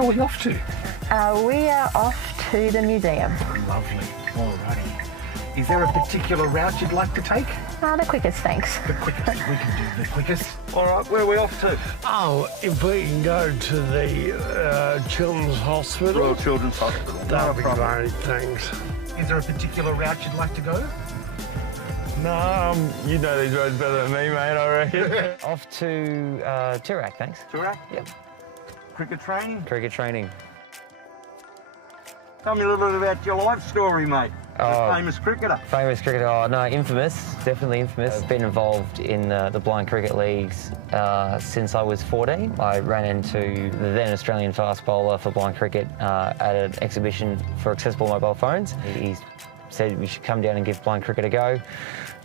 are we off to? We are off to the museum. Lovely. Alrighty. Is there a particular route you'd like to take? The quickest, thanks. The quickest. We can do the quickest. All right, where are we off to? Oh, if we can go to the Children's Hospital. Royal Children's Hospital. That'd be great, thanks. Is there a particular route you'd like to go? No, you know these roads better than me, mate, I reckon. Off to Toorak, thanks. Toorak? Yep. Cricket training? Cricket training. Tell me a little bit about your life story, mate. Oh. Famous cricketer. Famous cricketer, oh no, infamous, definitely infamous. I've been involved in the blind cricket leagues since I was 14. I ran into the then Australian fast bowler for blind cricket at an exhibition for accessible mobile phones. He said we should come down and give blind cricket a go.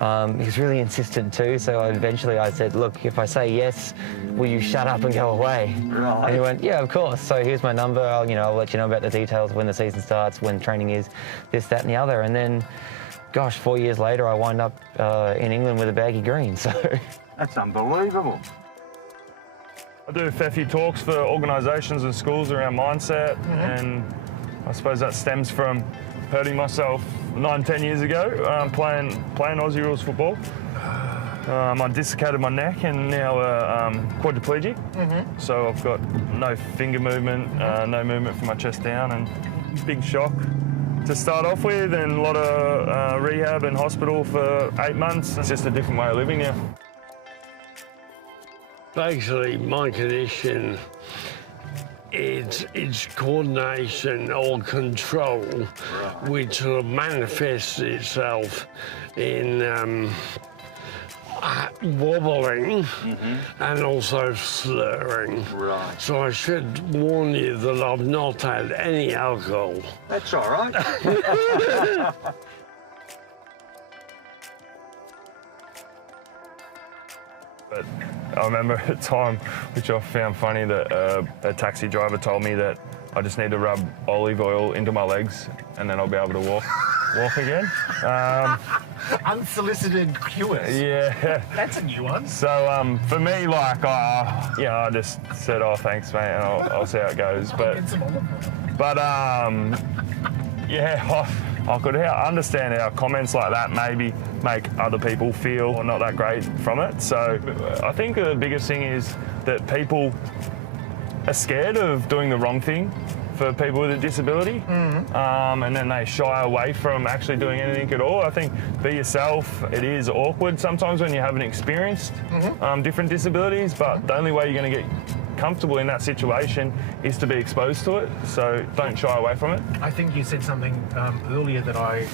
He was really insistent too, so eventually I said, look, if I say yes, will you shut up and go away? Right. And he went, yeah, of course. So here's my number, I'll let you know about the details, when the season starts, when training is, this, that and the other. And then, gosh, 4 years later, I wind up in England with a baggy green, so. That's unbelievable. I do a fair few talks for organisations and schools around mindset, and I suppose that stems from hurting myself 9-10 years ago, playing Aussie rules football. I dislocated my neck and now quadriplegic. So I've got no finger movement, no movement from my chest down, and big shock to start off with, and a lot of rehab and hospital for 8 months. It's just a different way of living now. Basically, my condition, it's coordination or control, which sort of manifests itself in wobbling and also slurring. Right. So I should warn you that I've not had any alcohol. That's all right. But I remember at a time, which I found funny, that a taxi driver told me that I just need to rub olive oil into my legs and then I'll be able to walk again. Unsolicited cures. Yeah. That's a new one. So for me, like, I just said, oh, thanks, mate, and I'll see how it goes. But yeah, I could understand how comments like that maybe make other people feel not that great from it. So I think the biggest thing is that people are scared of doing the wrong thing for people with a disability, and then they shy away from actually doing anything at all. I think be yourself. It is awkward sometimes when you haven't experienced different disabilities, but the only way you're going to get comfortable in that situation is to be exposed to it, so don't shy away from it. I think you said something earlier that I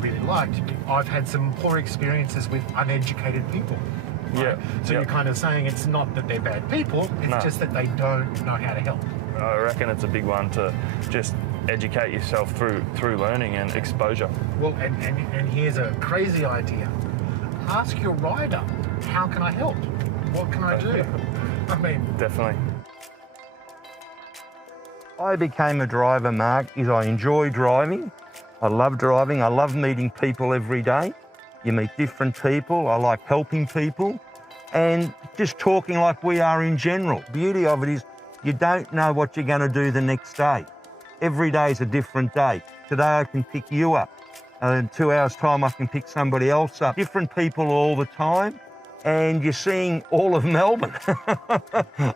really liked. I've had some poor experiences with uneducated people. Right? Yeah. So you're kind of saying it's not that they're bad people, it's just that they don't know how to help. I reckon it's a big one to just educate yourself through learning and exposure. Well, and here's a crazy idea. Ask your rider, how can I help? What can I do? I mean... Definitely. I became a driver, Mark, is I enjoy driving. I love driving. I love meeting people every day. You meet different people. I like helping people and just talking like we are in general. The beauty of it is you don't know what you're going to do the next day. Every day is a different day. Today I can pick you up. In 2 hours' time I can pick somebody else up. Different people all the time. And you're seeing all of Melbourne.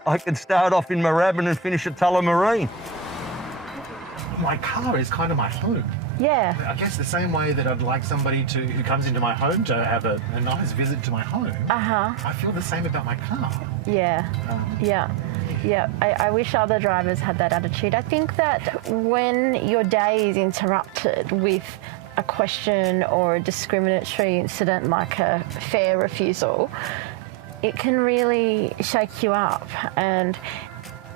I can start off in Moorabbin and finish at Tullamarine. My car is kind of my home. Yeah. I guess the same way that I'd like somebody who comes into my home to have a nice visit to my home. I feel the same about my car. Yeah. Yeah. I wish other drivers had that attitude. I think that when your day is interrupted with a question or a discriminatory incident like a fare refusal, it can really shake you up. And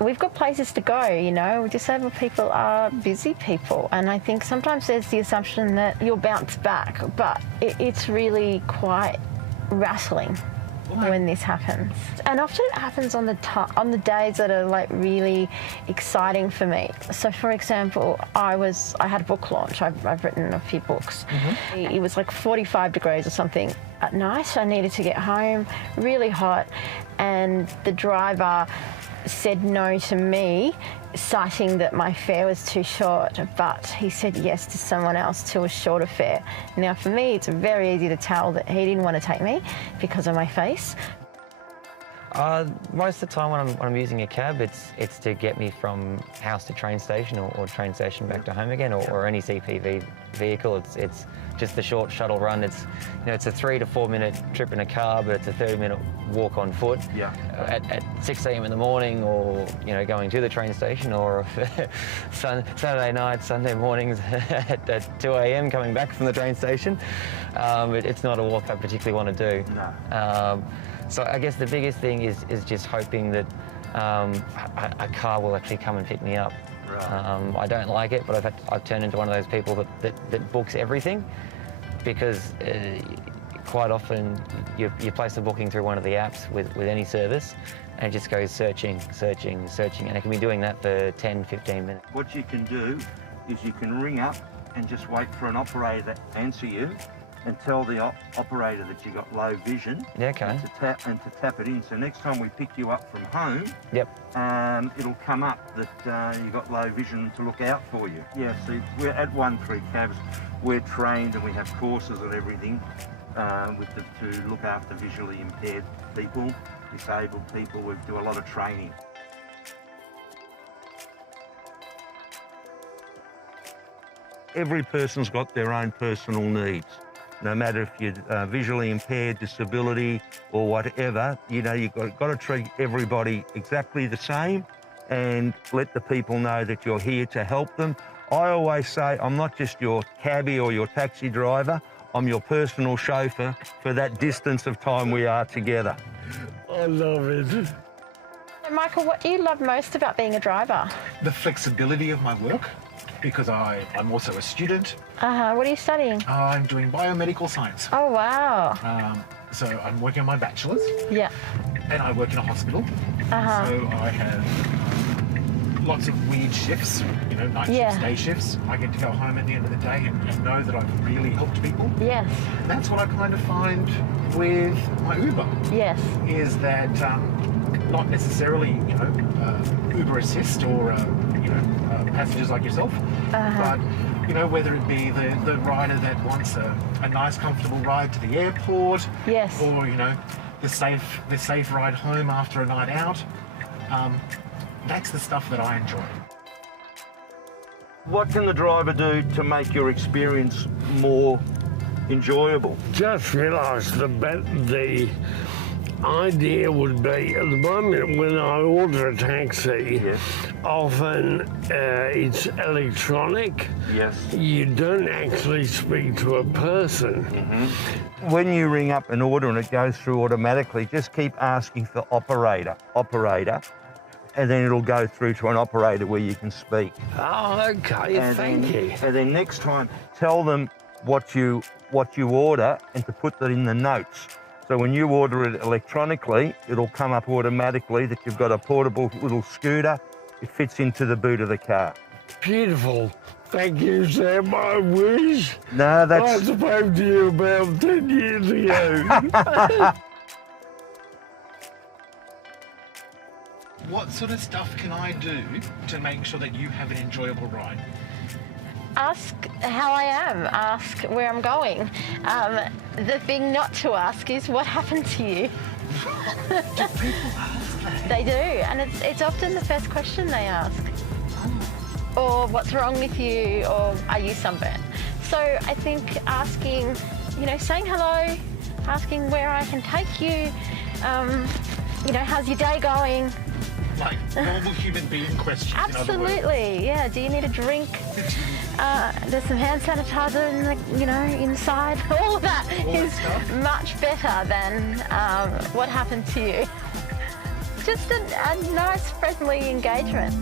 we've got places to go, disabled people are busy people, and I think sometimes there's the assumption that you'll bounce back, but it's really quite rattling when this happens. And often it happens on the days that are like really exciting for me. So for example, I had a book launch. I've written a few books. It was like 45 degrees or something at night. I needed to get home, really hot, and the driver said no to me, citing that my fare was too short, but he said yes to someone else to a shorter fare. Now for me, it's very easy to tell that he didn't want to take me because of my face. Most of the time when I'm using a cab, it's to get me from house to train station or train station back to home again, or any CPV vehicle. It's just the short shuttle run. It's it's a 3 to 4 minute trip in a car, but it's a 30-minute walk on foot. Yeah. At 6 a.m. in the morning, or going to the train station, or Saturday night, Sunday mornings at 2 a.m. coming back from the train station. It's not a walk I particularly want to do. No. So I guess the biggest thing is just hoping that a car will actually come and pick me up. Right. I don't like it, but I've turned into one of those people that books everything, because quite often you place a booking through one of the apps with any service, and it just goes searching, and it can be doing that for 10, 15 minutes. What you can do is you can ring up and just wait for an operator to answer you, and tell the operator that you got low vision. Yeah, okay. And to tap it in. So next time we pick you up from home, Yep. It'll come up that you got low vision to look out for you. Yeah, see, we're at 1-3 Cabs. We're trained and we have courses and everything to look after visually impaired people, disabled people. We do a lot of training. Every person's got their own personal needs. No matter if you're visually impaired, disability, or whatever, you've got to treat everybody exactly the same and let the people know that you're here to help them. I always say I'm not just your cabbie or your taxi driver, I'm your personal chauffeur for that distance of time we are together. I love it. Michael, what do you love most about being a driver? The flexibility of my work, because I'm also a student. What are you studying? I'm doing biomedical science. Oh, wow. So I'm working on my bachelor's, Yeah. and I work in a hospital. So I have lots of weird shifts, night Yeah. shifts, day shifts. I get to go home at the end of the day and know that I've really helped people. Yes. That's what I kind of find with my Uber, Yes. is that not necessarily, Uber Assist or, passengers like yourself, but, whether it be the rider that wants a nice, comfortable ride to the airport, Yes. or, the safe ride home after a night out, that's the stuff that I enjoy. What can the driver do to make your experience more enjoyable? Just realised the idea would be, at the moment when I order a taxi, Yes. often it's electronic. Yes. You don't actually speak to a person. When you ring up an order and it goes through automatically, just keep asking for operator, and then it'll go through to an operator where you can speak. Oh, okay, thank you. And then next time, tell them what you order and to put that in the notes. So when you order it electronically, it'll come up automatically that you've got a portable little scooter. It fits into the boot of the car. Beautiful. Thank you, Sam. I wish No, I that's... spoke to you about 10 years ago. What sort of stuff can I do to make sure that you have an enjoyable ride? Ask how I am. Ask where I'm going. The thing not to ask is what happened to you. Do people ask that? They do, and it's often the first question they ask. Or what's wrong with you, or are you sunburnt? So I think asking, saying hello, asking where I can take you, how's your day going? Like normal human being questions. In other words. Absolutely, yeah. Do you need a drink? There's some hand sanitizer in the, inside. All of that is much better than what happened to you. Just a nice, friendly engagement.